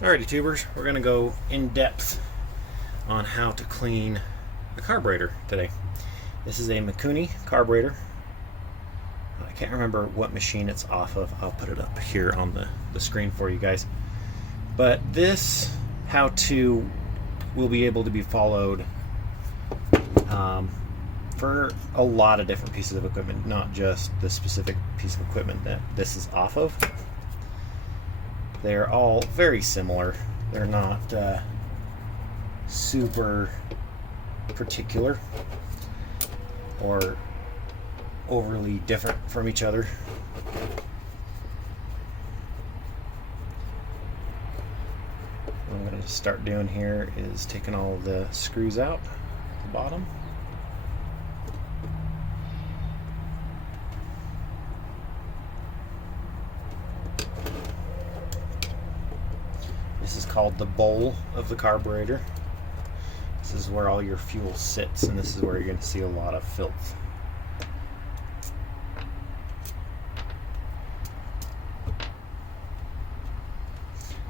Alrighty tubers, we're going to go in depth on how to clean a carburetor today. This is a Mikuni carburetor. I can't remember what machine it's off of. I'll put it up here on the screen for you guys. But this how-to will be able to be followed for a lot of different pieces of equipment, not just the specific piece of equipment that this is off of. They're all very similar. They're not super particular or overly different from each other. What I'm going to start doing here is taking all the screws out at the bottom. This is called the bowl of the carburetor. This is where all your fuel sits, and this is where you're going to see a lot of filth.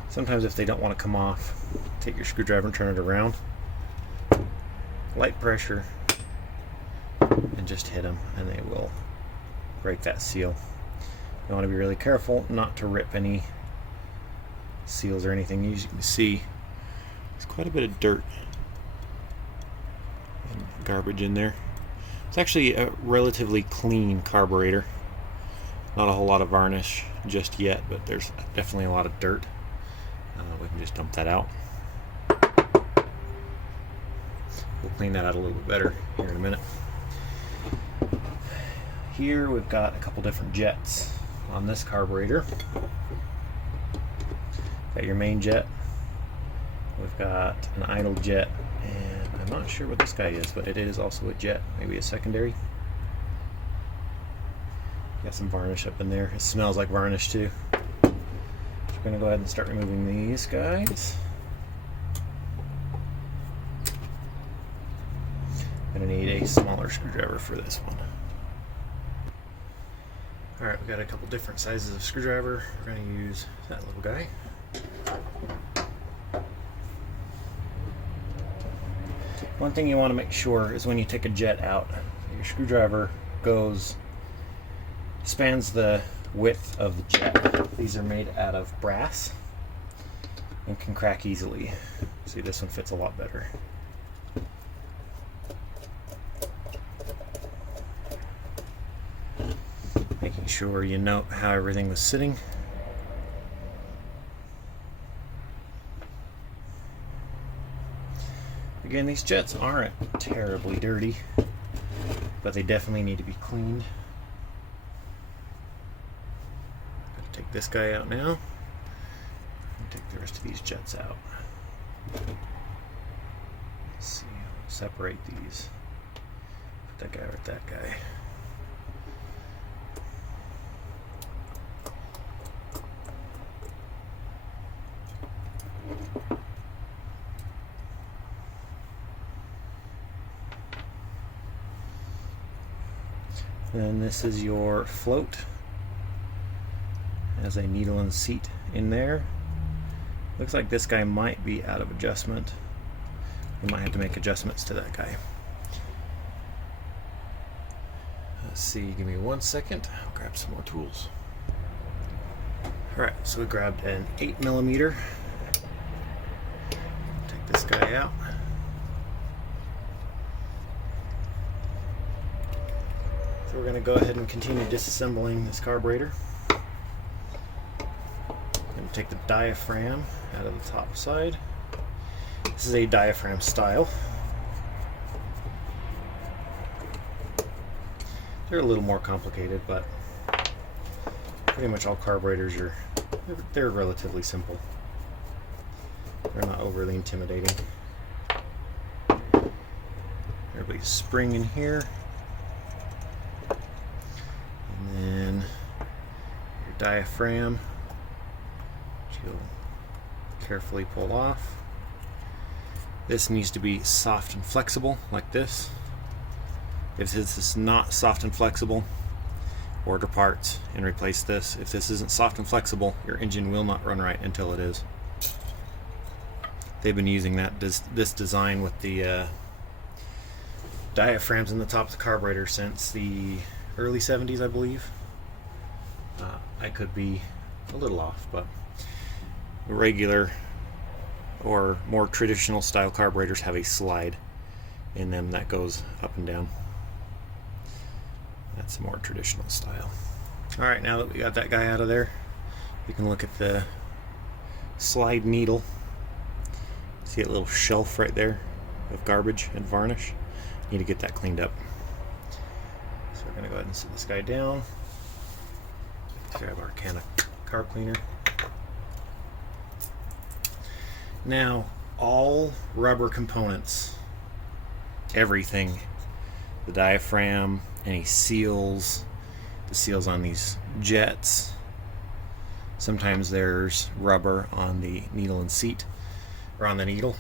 Sometimes if they don't want to come off, take your screwdriver and turn it around. Light pressure, and just hit them, and they will break that seal. You want to be really careful not to rip any seals or anything. As you can see, there's quite a bit of dirt and garbage in there. It's actually a relatively clean carburetor. Not a whole lot of varnish just yet, but there's definitely a lot of dirt. We can just dump that out. We'll clean that out a little bit better here in a minute. Here we've got a couple different jets on this carburetor. Got your main jet. We've got an idle jet, and I'm not sure what this guy is, but it is also a jet, maybe a secondary. Got some varnish up in there. It smells like varnish too. We're going to go ahead and start removing these guys. I'm going to need a smaller screwdriver for this one. Alright, we've got a couple different sizes of screwdriver. We're going to use that little guy. One thing you want to make sure is when you take a jet out, your screwdriver spans the width of the jet. These are made out of brass and can crack easily. See, this one fits a lot better. Making sure you note how everything was sitting. Again, these jets aren't terribly dirty, but they definitely need to be cleaned. Gotta take this guy out now, and take the rest of these jets out. Let's see, separate these. Put that guy with that guy. Then this is your float. Has a needle and seat in there. Looks like this guy might be out of adjustment. We might have to make adjustments to that guy. Let's see, give me 1 second. I'll grab some more tools. Alright, so we grabbed an 8mm. Take this guy out. So we're going to go ahead and continue disassembling this carburetor. And take the diaphragm out of the top side. This is a diaphragm style. They're a little more complicated, but pretty much all carburetors they're relatively simple. They're not overly intimidating. Everybody's spring in here. And then your diaphragm, which you'll carefully pull off. This needs to be soft and flexible, like this. If this is not soft and flexible, order parts and replace this. If this isn't soft and flexible, your engine will not run right until it is. they've been using this design with the diaphragms in the top of the carburetor since the early 70s, I believe. I could be a little off, but regular or more traditional style carburetors have a slide in them that goes up and down. That's more traditional style. Alright, now that we got that guy out of there, you can look at the slide needle. See a little shelf right there of garbage and varnish. Need to get that cleaned up. So we're going to go ahead and set this guy down. Grab our can of carb cleaner. Now, all rubber components, everything, the diaphragm, any seals, the seals on these jets, sometimes there's rubber on the needle and seat, or on the needle.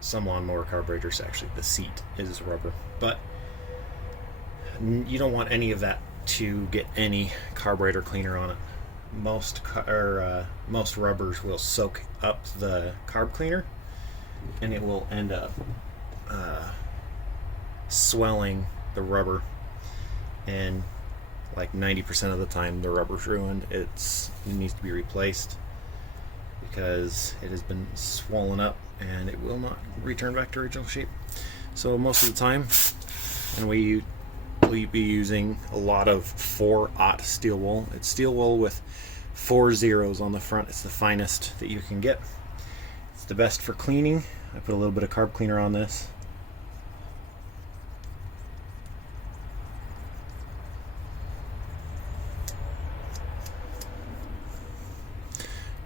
Some lawnmower carburetors, actually, the seat is rubber, but you don't want any of that to get any carburetor cleaner on it. Most rubbers will soak up the carb cleaner, and it will end up swelling the rubber, and like 90% of the time the rubber's ruined. It needs to be replaced because it has been swollen up and it will not return back to original shape. So most of the time, and we'll be using a lot of 4/0 steel wool. It's steel wool with 4 zeros on the front. It's the finest that you can get. It's the best for cleaning. I put a little bit of carb cleaner on this.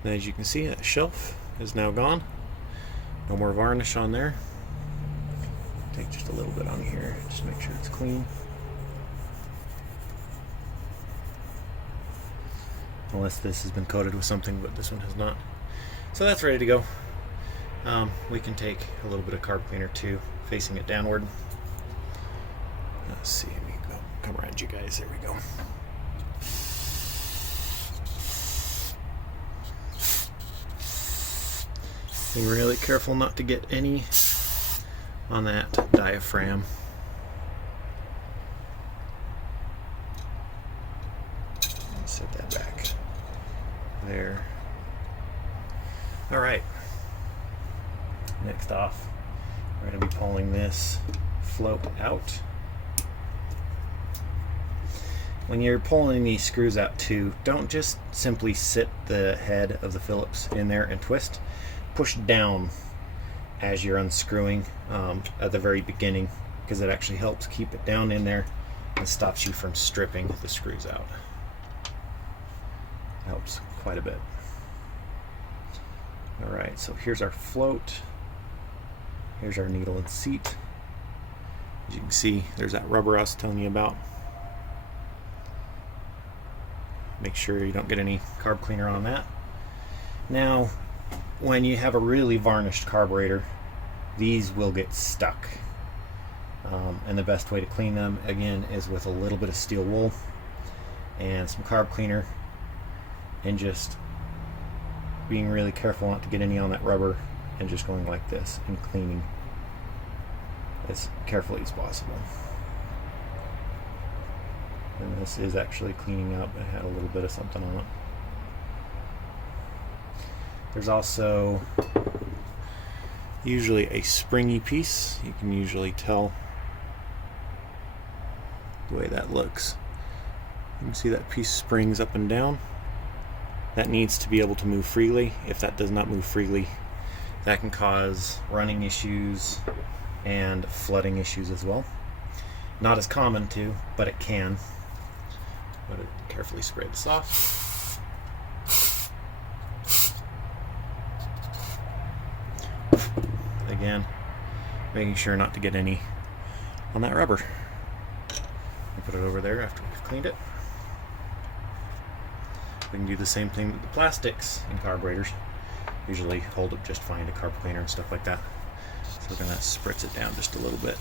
And as you can see, that shelf is now gone. No more varnish on there. Take just a little bit on here, just make sure it's clean. Unless this has been coated with something, but this one has not. So that's ready to go. We can take a little bit of carb cleaner too, facing it downward. Let's see, let me go come around you guys. There we go. Being really careful not to get any on that diaphragm. Set that back there. All right. Next off, we're going to be pulling this float out. When you're pulling these screws out too, don't just simply sit the head of the Phillips in there and twist. Push down as you're unscrewing at the very beginning, because it actually helps keep it down in there and stops you from stripping the screws out. Helps quite a bit. Alright, so here's our float. Here's our needle and seat. As you can see, there's that rubber I was telling you about. Make sure you don't get any carb cleaner on that. Now, when you have a really varnished carburetor, these will get stuck. And the best way to clean them, again, is with a little bit of steel wool and some carb cleaner, and just being really careful not to get any on that rubber, and just going like this and cleaning as carefully as possible. And this is actually cleaning up. It had a little bit of something on it. There's also usually a springy piece. You can usually tell the way that looks. You can see that piece springs up and down. That needs to be able to move freely. If that does not move freely, that can cause running issues and flooding issues as well. Not as common too, but it can. I'm going to carefully spray this off. Again, making sure not to get any on that rubber. I'll put it over there after we've cleaned it. We can do the same thing with the plastics in carburetors. Usually hold up just fine to carb cleaner and stuff like that. So we're going to spritz it down just a little bit.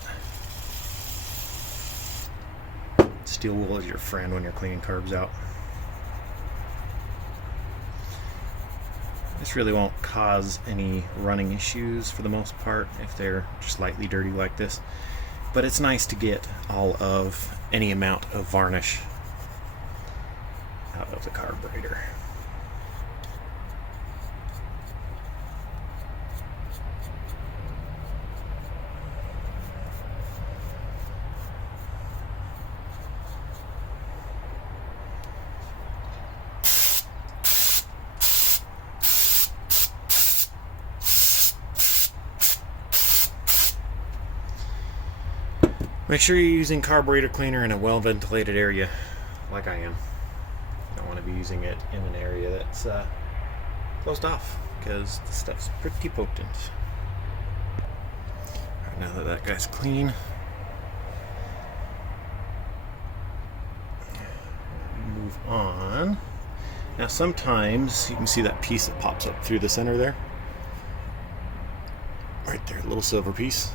Steel wool is your friend when you're cleaning carbs out. This really won't cause any running issues for the most part if they're just lightly dirty like this, but it's nice to get all of any amount of varnish out of the carburetor. Make sure you're using carburetor cleaner in a well-ventilated area, like I am. You don't want to be using it in an area that's closed off, because the stuff's pretty potent. Alright, now that that guy's clean, move on. Now sometimes you can see that piece that pops up through the center there. Right there, a little silver piece.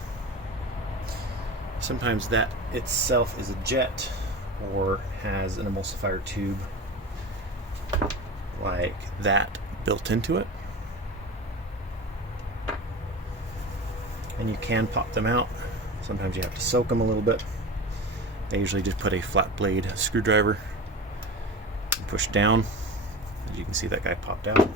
Sometimes that itself is a jet or has an emulsifier tube like that built into it. And you can pop them out. Sometimes you have to soak them a little bit. I usually just put a flat blade screwdriver and push down. As you can see, that guy popped out.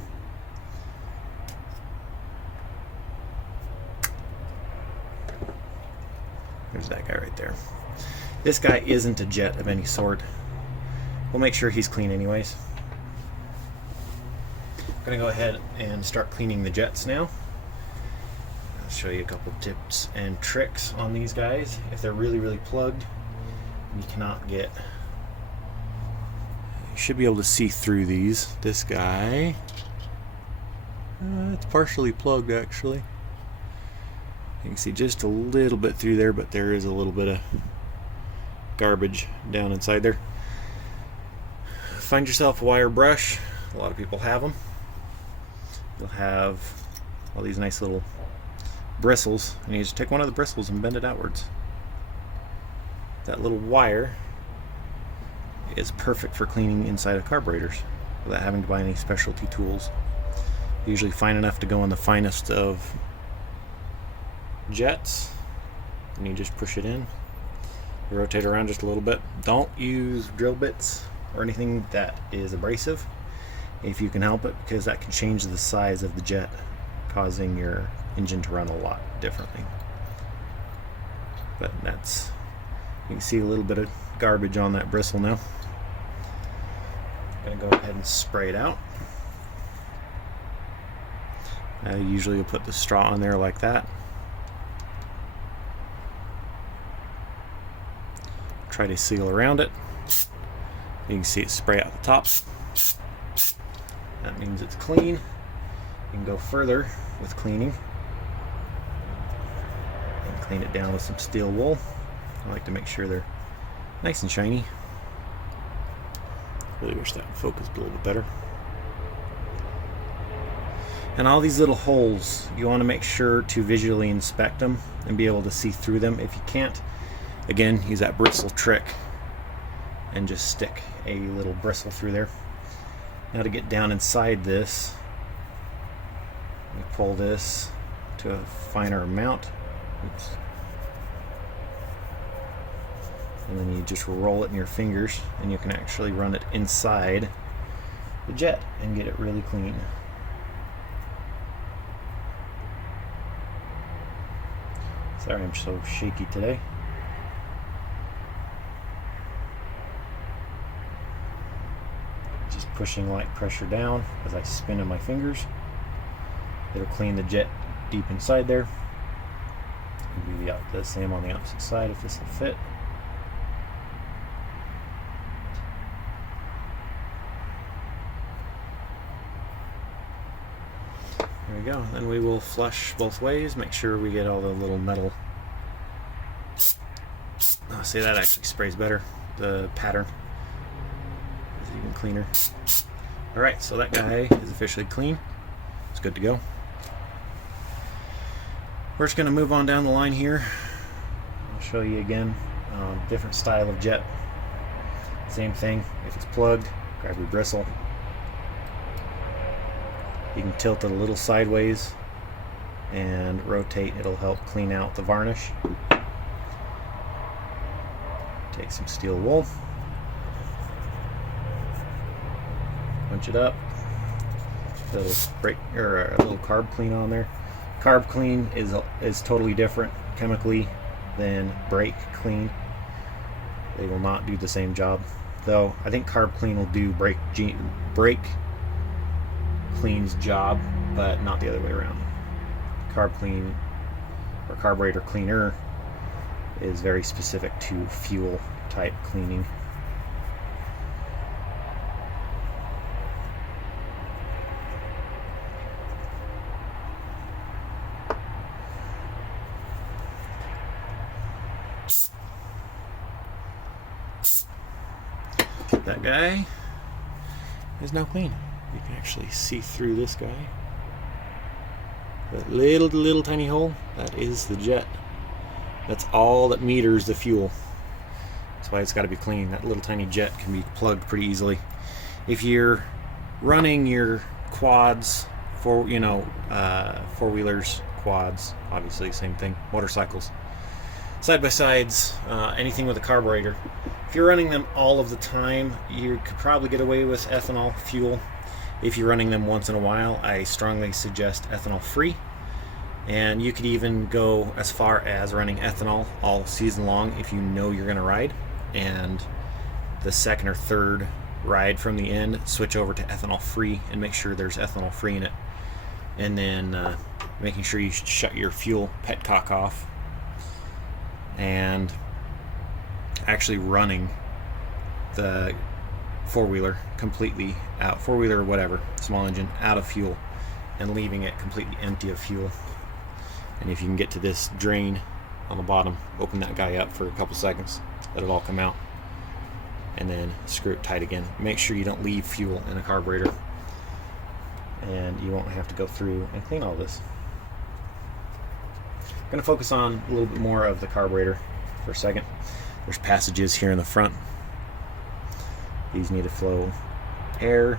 There's that guy right there. This guy isn't a jet of any sort. We'll make sure he's clean anyways. I'm going to go ahead and start cleaning the jets now. I'll show you a couple tips and tricks on these guys. If they're really plugged, you cannot get... You should be able to see through these. This guy... it's partially plugged actually. You can see just a little bit through there, but there is a little bit of garbage down inside there. Find yourself a wire brush. A lot of people have them. You'll have all these nice little bristles, and you just take one of the bristles and bend it outwards. That little wire is perfect for cleaning inside of carburetors without having to buy any specialty tools. Usually fine enough to go in the finest of jets, and you just push it in. You rotate around just a little bit. Don't use drill bits or anything that is abrasive if you can help it, because that can change the size of the jet, causing your engine to run a lot differently. But that's, you can see a little bit of garbage on that bristle now. I'm going to go ahead and spray it out. I usually will put the straw on there like that. Try to seal around it. You can see it spray out the top. That means it's clean. You can go further with cleaning and clean it down with some steel wool. I like to make sure they're nice and shiny. Really wish that focused a little bit better. And all these little holes, you want to make sure to visually inspect them and be able to see through them. If you can't, again, use that bristle trick and just stick a little bristle through there. Now to get down inside this, you pull this to a finer amount. Oops. And then you just roll it in your fingers, and you can actually run it inside the jet and get it really clean. Sorry, I'm so shaky today. Just pushing light pressure down as I spin in my fingers. It'll clean the jet deep inside there. Do the same on the opposite side if this will fit. There we go. Then we will flush both ways, make sure we get all the little metal. Oh, see, that actually sprays better. The pattern is even cleaner. Alright, so that guy is officially clean. It's good to go. We're just going to move on down the line here. I'll show you again. Different style of jet. Same thing. If it's plugged, grab your bristle. You can tilt it a little sideways and rotate. It'll help clean out the varnish. Take some steel wool, punch it up. A little brake or a little carb clean on there. Carb clean is totally different chemically than brake clean. They will not do the same job, though. I think carb clean will do brake clean's job, but not the other way around. Carb clean or carburetor cleaner is very specific to fuel type cleaning. That guy is now clean. You can actually see through this guy. That little tiny hole, that is the jet. That's all that meters the fuel. That's why it's got to be clean. That little tiny jet can be plugged pretty easily. If you're running your quads, four-wheelers, quads, obviously same thing, motorcycles, side-by-sides, anything with a carburetor, if you're running them all of the time, you could probably get away with ethanol fuel. If you're running them once in a while, I strongly suggest ethanol free. And you could even go as far as running ethanol all season long if you know you're going to ride. And the second or third ride from the end, switch over to ethanol free and make sure there's ethanol free in it. And then making sure you shut your fuel petcock off. And actually running the four-wheeler completely out, four-wheeler or whatever, small engine, out of fuel, and leaving it completely empty of fuel. And if you can get to this drain on the bottom, open that guy up for a couple seconds, let it all come out, and then screw it tight again. Make sure you don't leave fuel in a carburetor, and you won't have to go through and clean all this. I'm going to focus on a little bit more of the carburetor for a second. There's passages here in the front. These need to flow air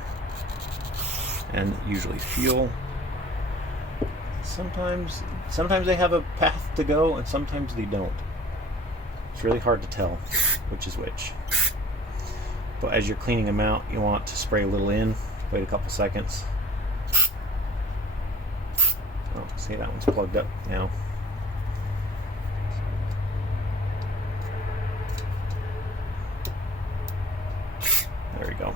and usually fuel. Sometimes they have a path to go and sometimes they don't. It's really hard to tell which is which. But as you're cleaning them out, you want to spray a little in, wait a couple seconds. Oh, see, that one's plugged up now. There we go.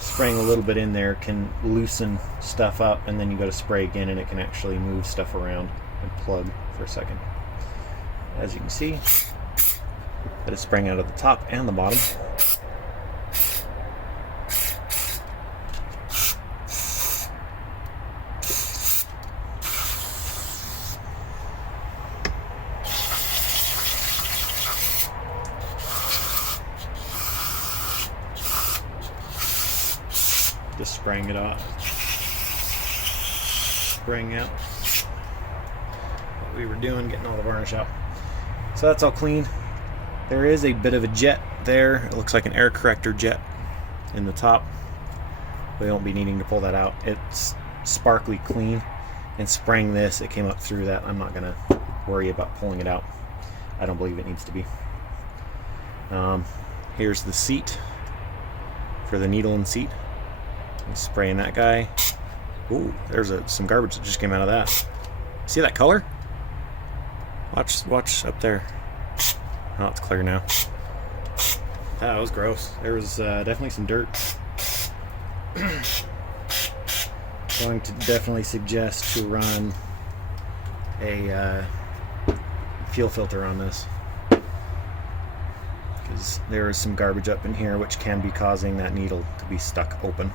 Spraying a little bit in there can loosen stuff up, and then you go to spray again and it can actually move stuff around and plug for a second. As you can see, that is spraying out of the top and the bottom. Just spraying it off, spraying out what we were doing, getting all the varnish out. So that's all clean. There is a bit of a jet there. It looks like an air corrector jet in the top. We won't be needing to pull that out. It's sparkly clean, and spraying this, it came up through that. I'm not gonna worry about pulling it out. I don't believe it needs to be. Here's the seat for the needle and seat. Spraying that guy. Ooh, there's some garbage that just came out of that. See that color? Watch up there. Oh, it's clear now. That was gross. There was definitely some dirt. Going to definitely suggest to run a fuel filter on this, because there is some garbage up in here which can be causing that needle to be stuck open.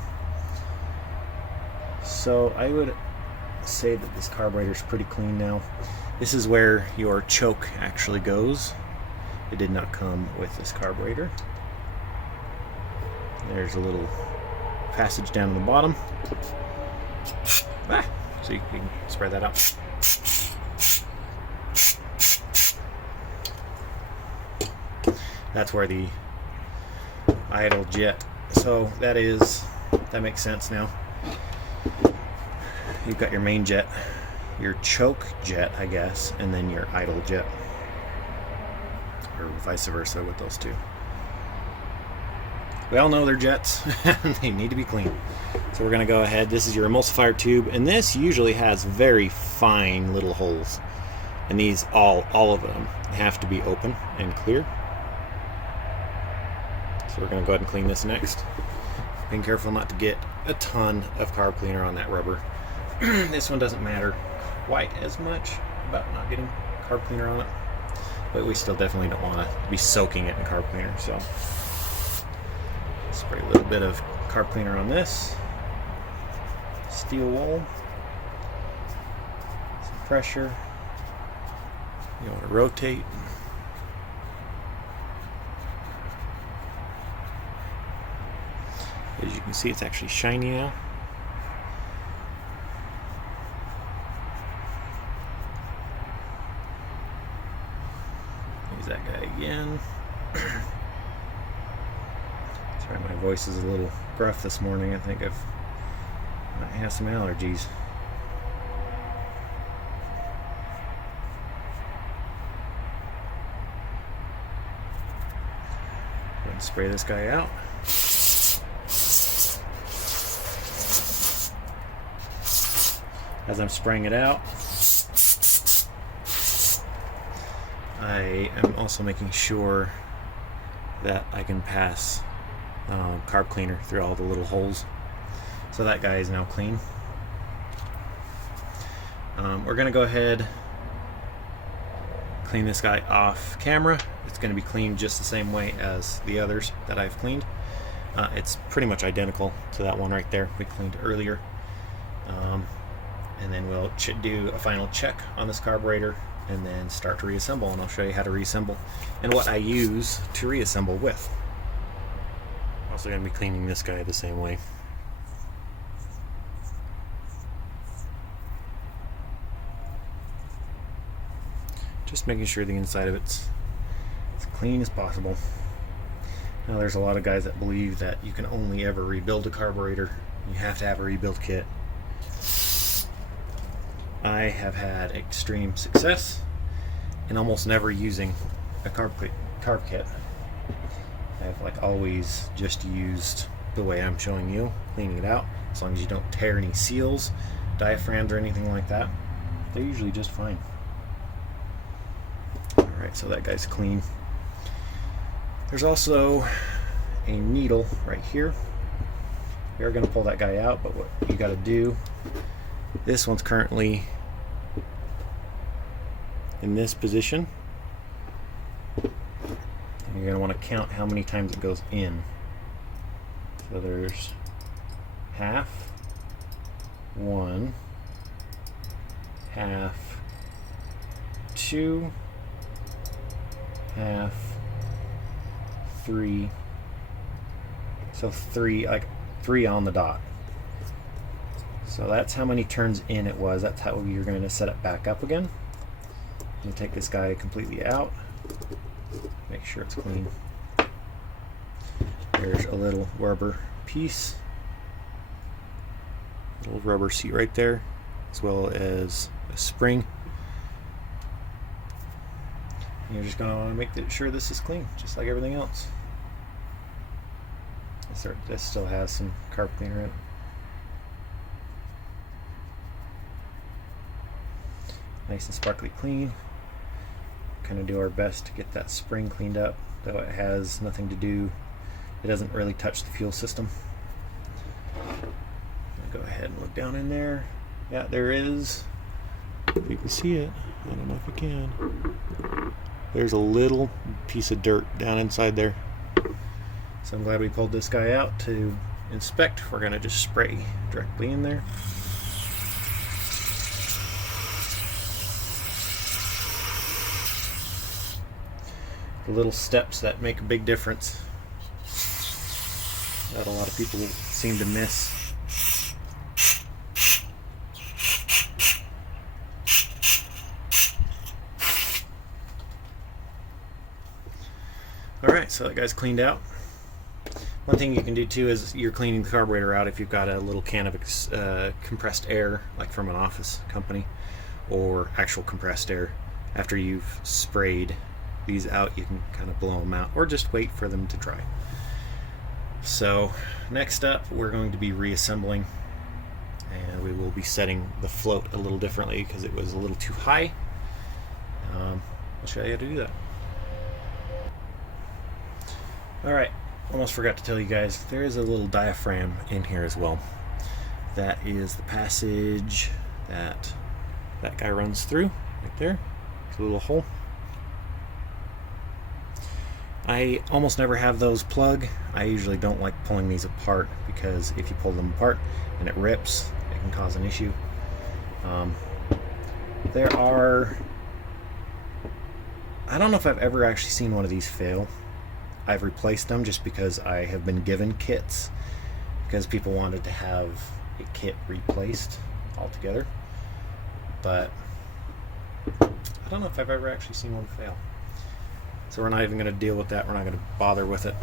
So I would say that this carburetor is pretty clean now. This is where your choke actually goes. It did not come with this carburetor. There's a little passage down the bottom. So you can spread that out. That's where the idle jet. So that makes sense now. You've got your main jet, your choke jet, I guess, and then your idle jet, or vice versa with those two. We all know they're jets and they need to be clean. So we're going to go ahead. This is your emulsifier tube, and this usually has very fine little holes. And these, all of them, have to be open and clear. So we're going to go ahead and clean this next. Being careful not to get a ton of carb cleaner on that rubber. This one doesn't matter quite as much about not getting carb cleaner on it, but we still definitely don't want to be soaking it in carb cleaner. So spray a little bit of carb cleaner on this steel wool, some pressure. You want to rotate. As you can see, it's actually shiny now. Use that guy again. Sorry, my voice is a little gruff this morning. I think I might have some allergies. Go ahead and spray this guy out. As I'm spraying it out, I am also making sure that I can pass carb cleaner through all the little holes. So that guy is now clean. We're going to go ahead, clean this guy off camera. It's going to be cleaned just the same way as the others that I've cleaned. It's pretty much identical to that one right there we cleaned earlier. And then we'll do a final check on this carburetor and then start to reassemble, and I'll show you how to reassemble and what I use to reassemble with. Also going to be cleaning this guy the same way. Just making sure the inside of it's as clean as possible. Now there's a lot of guys that believe that you can only ever rebuild a carburetor. You have to have a rebuild kit. I have had extreme success in almost never using a carb kit. I've like always just used the way I'm showing you, cleaning it out. As long as you don't tear any seals, diaphragms, or anything like that, they're usually just fine. Alright, so that guy's clean. There's also a needle right here. We are going to pull that guy out, but what you got to do, this one's currently in this position. And you're going to want to count how many times it goes in. So there's half, 1, half, 2, half, 3. So 3, like 3 on the dot. So that's how many turns in it was. That's how you're going to set it back up again. I'm going to take this guy completely out. Make sure it's clean. There's a little rubber piece. Little rubber seat right there, as well as a spring. And you're just going to want to make sure this is clean, just like everything else. This still has some carb cleaner in it. Nice and sparkly clean. Kind of do our best to get that spring cleaned up, though it has nothing to do, it doesn't really touch the fuel system. I'll go ahead and look down in there. Yeah, there is, if you can see it, I don't know if you can, there's a little piece of dirt down inside there. So I'm glad we pulled this guy out to inspect. We're going to just spray directly in there. The little steps that make a big difference that a lot of people seem to miss. Alright, so that guy's cleaned out. One thing you can do too is you're cleaning the carburetor out if you've got a little can of compressed air, like from an office company, or actual compressed air. After you've sprayed these out, you can kind of blow them out, or just wait for them to dry. So next up, we're going to be reassembling, and we will be setting the float a little differently because it was a little too high. I'll show you how to do that. Alright, almost forgot to tell you guys, there is a little diaphragm in here as well. That is the passage that guy runs through, right there. It's a little hole. I almost never have those plug. I usually don't like pulling these apart because if you pull them apart and it rips, it can cause an issue. There are, I don't know if I've ever actually seen one of these fail. I've replaced them just because I have been given kits because people wanted to have a kit replaced altogether. But I don't know if I've ever actually seen one fail. So we're not even going to deal with that. We're not going to bother with it.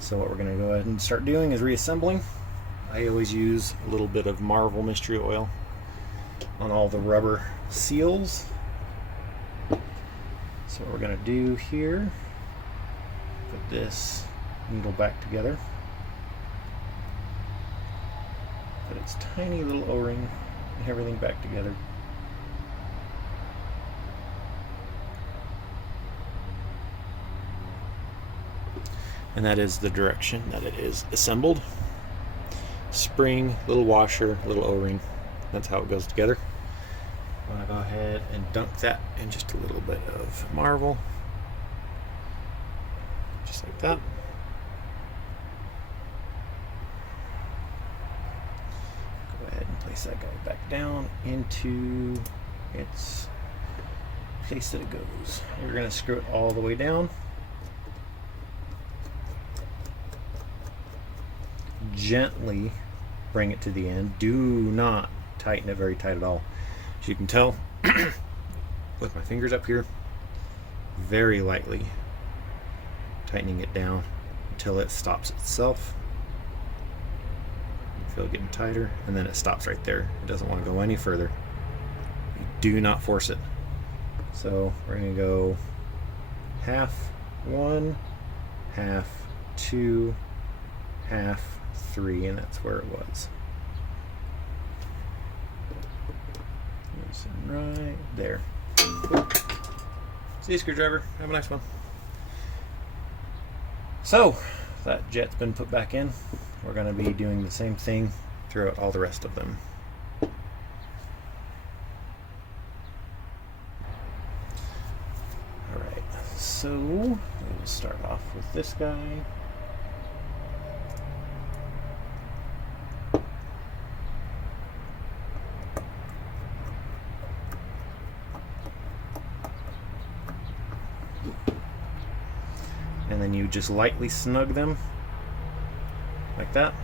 So what we're going to go ahead and start doing is reassembling. I always use a little bit of Marvel mystery oil on all the rubber seals. So what we're going to do here, put this needle back together. Put its tiny little O-ring and everything back together. And that is the direction that it is assembled. Spring, little washer, little O-ring. That's how it goes together. I'm going to go ahead and dunk that in just a little bit of Marvel. Just like that. Go ahead and place that guy back down into its place that it goes. We're going to screw it all the way down. Gently bring it to the end. Do not tighten it very tight at all. As you can tell with my fingers up here, very lightly tightening it down until it stops itself. You feel it getting tighter, and then it stops right there. It doesn't want to go any further. You do not force it. So we're going to go half one, half two, half three, and that's where it was. Right there. See you, screwdriver. Have a nice one. So that jet's been put back in. We're going to be doing the same thing throughout all the rest of them. Alright, so we'll start off with this guy. And then you just lightly snug them like that.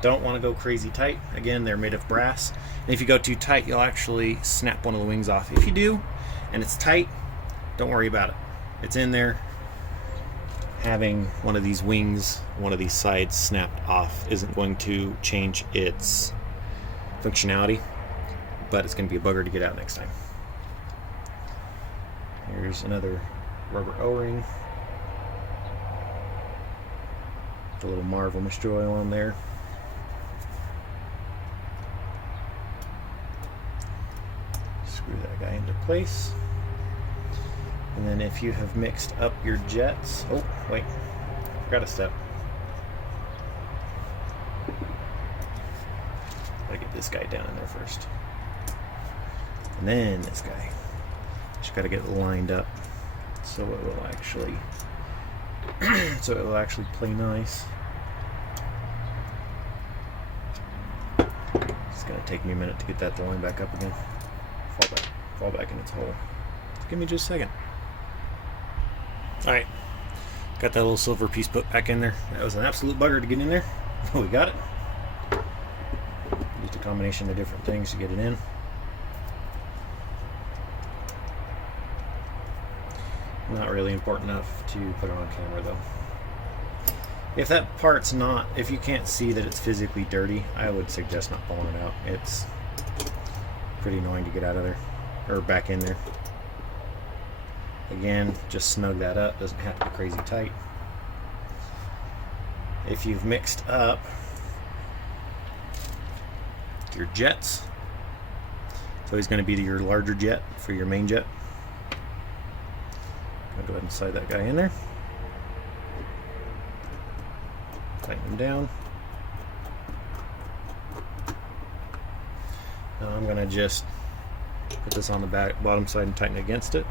Don't want to go crazy tight. Again, they're made of brass, and if you go too tight, you'll actually snap one of the wings off. If you do and it's tight, don't worry about it. It's in there. Having one of these wings, one of these sides snapped off isn't going to change its functionality, but it's going to be a bugger to get out next time. Here's another rubber O-ring. The little Marvel mystery oil on there. Screw that guy into place. And then if you have mixed up your jets, oh wait, forgot a step. Gotta get this guy down in there first. And then this guy. Just gotta get it lined up so it will actually play nice. It's gonna take me a minute to get that to line back up again. Fall back in its hole. Give me just a second. Alright, got that little silver piece put back in there. That was an absolute bugger to get in there, but we got it. Used a combination of different things to get it in. Not really important enough to put it on camera though. If that part's not, if you can't see that it's physically dirty, I would suggest not pulling it out. It's pretty annoying to get out of there, or back in there. Again, just snug that up, doesn't have to be crazy tight. If you've mixed up your jets, so he's going to be your larger jet for your main jet. Go ahead and slide that guy in there. Tighten him down. Now I'm going to just put this on the bottom side and tighten against it.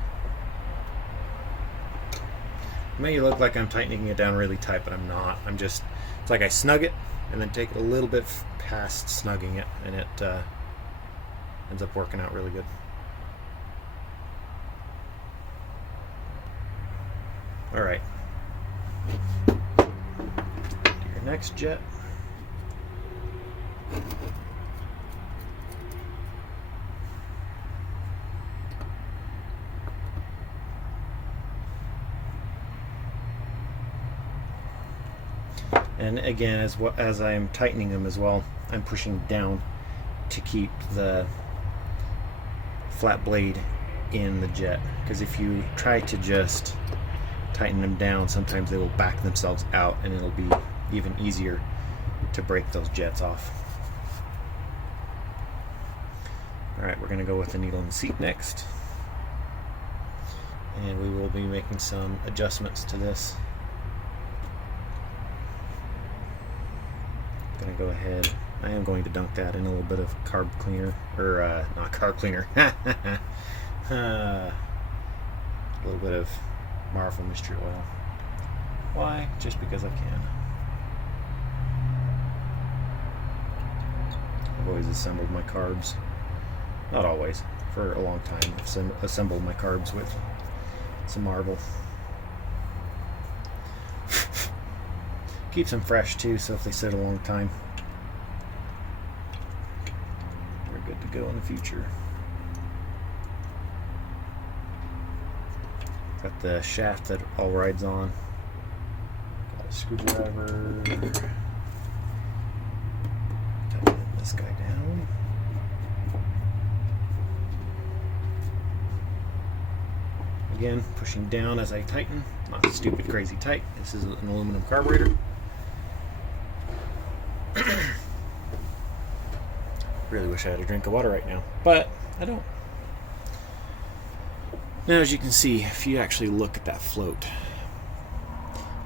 It may look like I'm tightening it down really tight, but I'm not. It's like I snug it and then take it a little bit past snugging it, and it ends up working out really good. All right. Do your next jet. And again, as I'm tightening them as well, I'm pushing down to keep the flat blade in the jet, because if you try to just tighten them down, sometimes they will back themselves out and it'll be even easier to break those jets off. Alright, we're going to go with the needle and seat next, and we will be making some adjustments to this. I'm going to go ahead, I am going to dunk that in a little bit of carb cleaner, or not carb cleaner, a little bit of Marvel mystery oil. Why? Just because I can. I've always assembled my carbs, not always, for a long time. I've assembled my carbs with some Marvel. Keeps them fresh too, so if they sit a long time, they're good to go in the future. Got the shaft that all rides on. Got a screwdriver. Tighten this guy down. Again, pushing down as I tighten, not stupid crazy tight. This is an aluminum carburetor. Really wish I had a drink of water right now, but I don't. Now, as you can see, if you actually look at that float,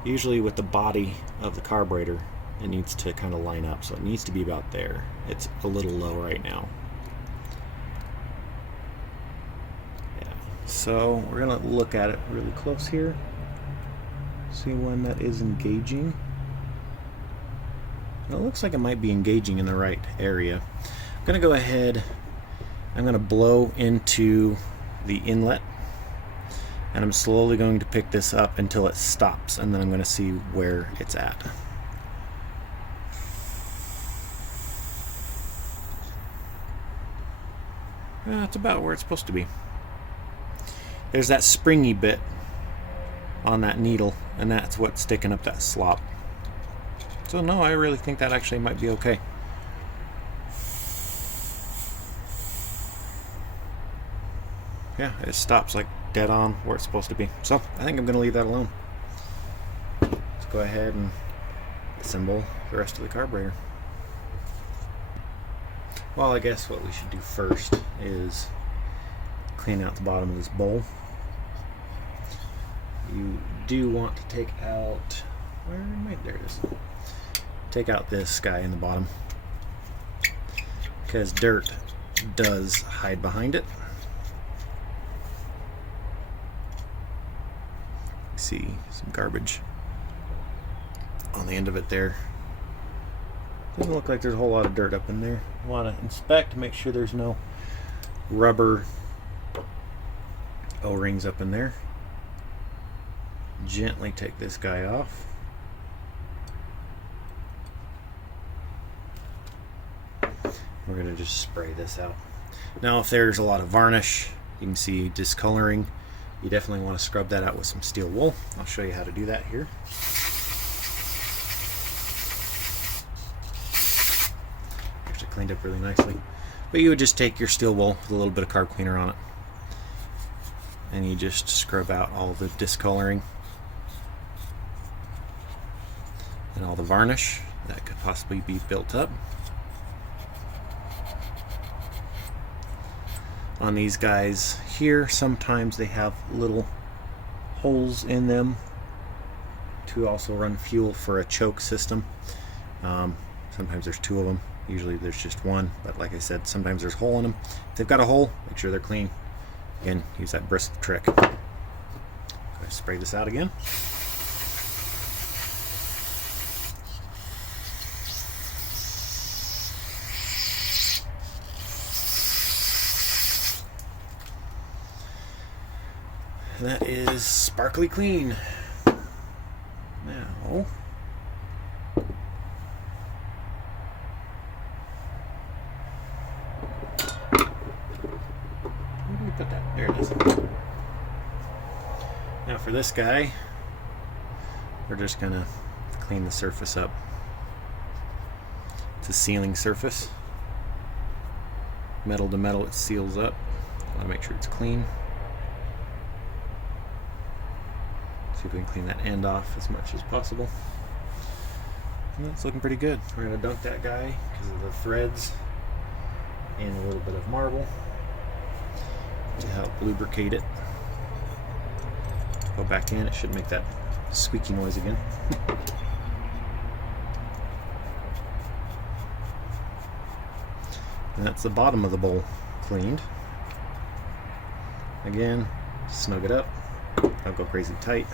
usually with the body of the carburetor, it needs to kind of line up, so it needs to be about there. It's a little low right now. Yeah. So we're gonna look at it really close here, see when that is engaging. It looks like it might be engaging in the right area. I'm going to go ahead, I'm going to blow into the inlet, and I'm slowly going to pick this up until it stops, and then I'm going to see where it's at. It's about where it's supposed to be. There's that springy bit on that needle, and that's what's sticking up that slop. So no, I really think that actually might be okay. Yeah, it stops like dead on where it's supposed to be. So I think I'm going to leave that alone. Let's go ahead and assemble the rest of the carburetor. Well, I guess what we should do first is clean out the bottom of this bowl. You do want to take out, there it is. Take out this guy in the bottom, because dirt does hide behind it. See some garbage on the end of it there. Doesn't look like there's a whole lot of dirt up in there. Want to inspect, make sure there's no rubber O-rings up in there. Gently take this guy off. We're going to just spray this out. Now, if there's a lot of varnish, you can see discoloring, you definitely want to scrub that out with some steel wool. I'll show you how to do that here. it cleaned up really nicely. But you would just take your steel wool with a little bit of carb cleaner on it, and you just scrub out all the discoloring and all the varnish that could possibly be built up. On these guys here, sometimes they have little holes in them to also run fuel for a choke system. Sometimes there's two of them, usually there's just one, but like I said, sometimes there's a hole in them. If they've got a hole, make sure they're clean. Again, use that bristle trick. Go ahead and spray this out again. And that is sparkly clean. Now, where do we put that? There it is. Now for this guy, we're just gonna clean the surface up. It's a sealing surface. Metal to metal, it seals up. Want to make sure it's clean. See if we can clean that end off as much as possible. And that's looking pretty good. We're going to dunk that guy because of the threads and a little bit of marble to help lubricate it. Go back in, it should make that squeaky noise again. And that's the bottom of the bowl cleaned. Again, snug it up. Don't go crazy tight.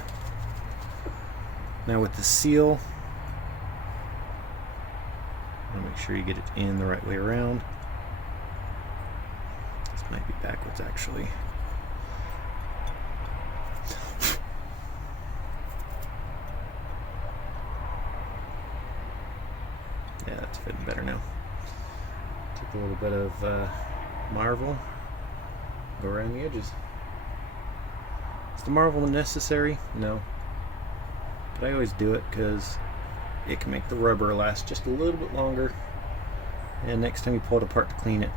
Now with the seal, make sure you get it in the right way around. This might be backwards actually. Yeah, that's fitting better now. Take a little bit of marble, go around the edges. Is the marble necessary? No. But I always do it because it can make the rubber last just a little bit longer, and next time you pull it apart to clean it,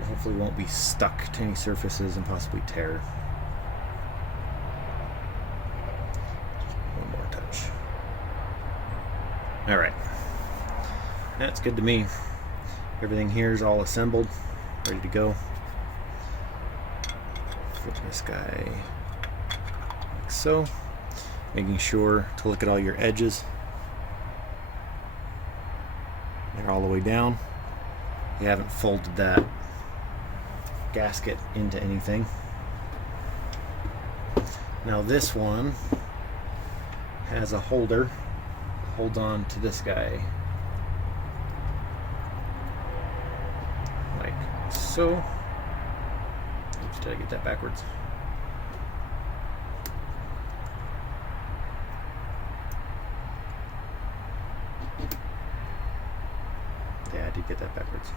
it hopefully won't be stuck to any surfaces and possibly tear. One more touch. Alright. That's good to me. Everything here is all assembled, ready to go. Flip this guy like so, making sure to look at all your edges. They're all the way down. You haven't folded that gasket into anything. Now this one has a holder, holds on to this guy like so. Oops, did I get that backwards? Yeah, I did get that backwards.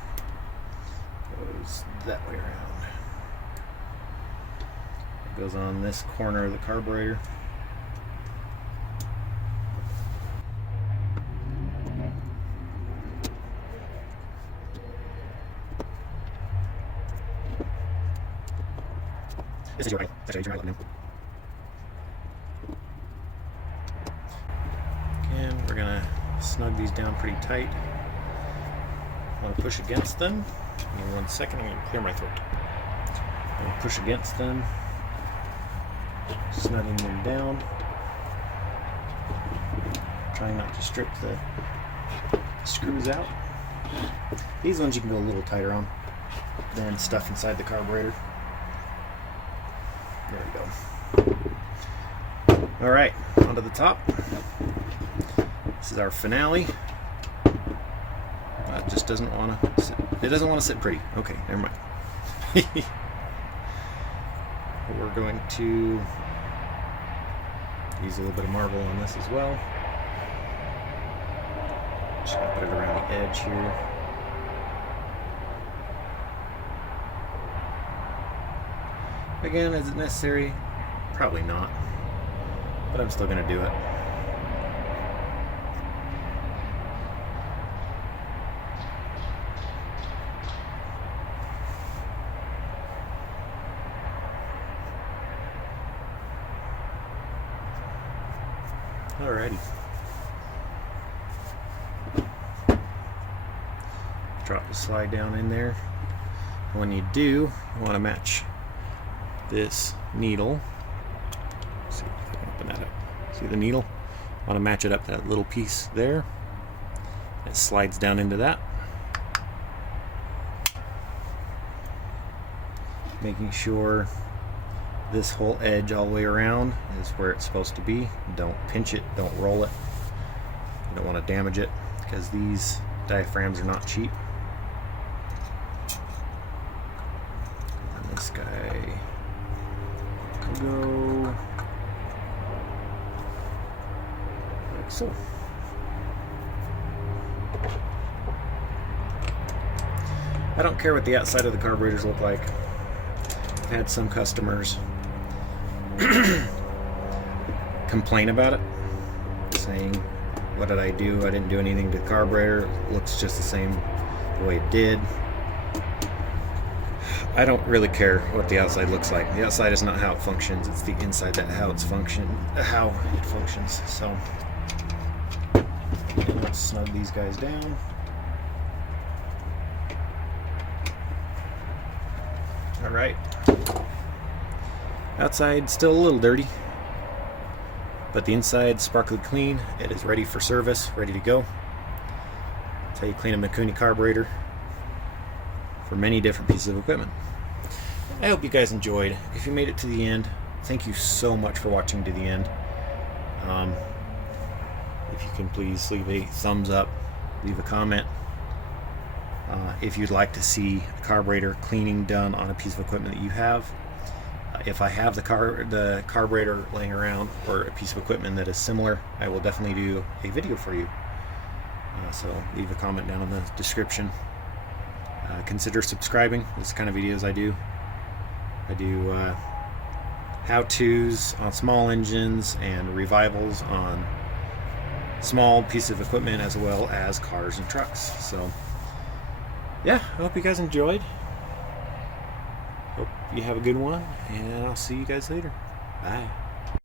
Goes that way around. It goes on this corner of the carburetor. This is your right. That's your right now. Again, we're gonna snug these down pretty tight. I want to push against them. Give me 1 second, I'm going to clear my throat. I'm going to push against them, snugging them down. Trying not to strip the screws out. These ones you can go a little tighter on than stuff inside the carburetor. There we go. Alright, onto the top. This is our finale. It just doesn't want to sit. It doesn't want to sit pretty. Okay, never mind. We're going to use a little bit of marble on this as well. Just gonna put it around the edge here. Again, is it necessary? Probably not. But I'm still gonna do it. Alrighty. Drop the slide down in there. And when you do, you want to match this needle. Let's see if I can open that up. See the needle? Want to match it up, that little piece there. It slides down into that. Making sure this whole edge all the way around is where it's supposed to be. Don't pinch it, don't roll it. You don't want to damage it because these diaphragms are not cheap. And this guy can go like so. I don't care what the outside of the carburetors look like. I've had some customers complain about it, saying, what did I do? I didn't do anything to the carburetor. It looks just the same the way it did. I don't really care what the outside looks like. The outside is not how it functions. It's the inside how it functions. So let's snug these guys down. All right. Outside still a little dirty, but the inside sparkly clean. It is ready for service, ready to go. That's how you clean a Mikuni carburetor for many different pieces of equipment. I hope you guys enjoyed. If you made it to the end, thank you so much for watching to the end. If you can please leave a thumbs up, leave a comment. If you'd like to see a carburetor cleaning done on a piece of equipment that you have. If I have the carburetor laying around or a piece of equipment that is similar, I will definitely do a video for you. So leave a comment down in the description. Consider subscribing. This kind of videos I do. I do how-tos on small engines and revivals on small pieces of equipment as well as cars and trucks. So yeah, I hope you guys enjoyed. Hope you have a good one, and I'll see you guys later. Bye.